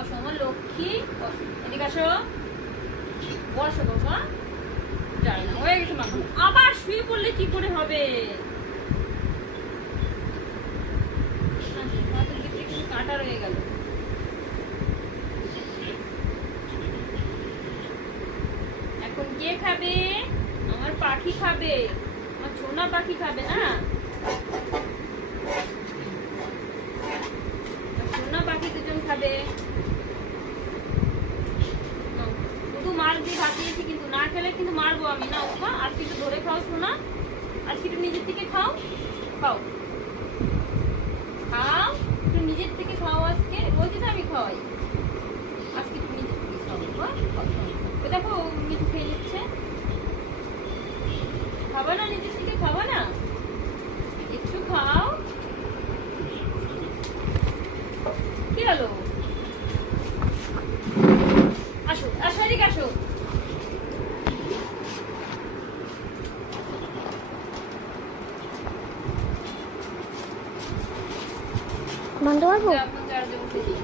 বসো আমার লক্ষ্মী, বসো এদিকে আসো, বসো বাবা। যায় না, হয়ে গেছে মাখন। আবার শুয়ে পড়লে কি করে হবে? হাতের ভিতরে কিছু কাঁটা রয়ে গেল। এখন কে খাবে? আমার পাখি খাবে, আমার সোনা পাখি খাবে না? সোনা পাখি দুজন খাবে। শুধু মার দিয়ে ভাতিয়েছি, কিন্তু না খেলে কিন্তু মারবো আমি। না ওঠা, আজকে একটু ধরে খাও সোনা, আজকে একটু নিজের থেকে খাও, খাও খাও, একটু নিজের থেকে খাও। আজকে বলছি তো আমি খাওয়াই, আজকে একটু নিজের থেকে খাও। দেখো মিঠু খেয়ে নিচ্ছে। খাবা না নিজের থেকে, খাবা না? একটু খাও। কি হলো? আসো আসো, এদিকে আসো। বন্ধ করবো? আপনার চার্জে উঠে দিই।